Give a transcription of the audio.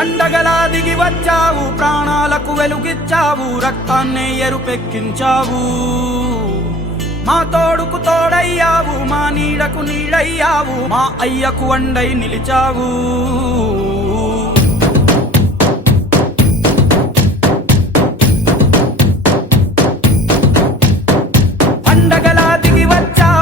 పండగలా దిగి వచ్చావు, ప్రాణాలకు వెలుగిచ్చావు, రక్తాన్నే ఎరుపెక్కించావు. మా తోడుకు తోడయ్యావు, మా నీడకు నీడయ్యావు, మా అయ్యకు వండై నిలిచావు. పండగలా దిగి వచ్చావు,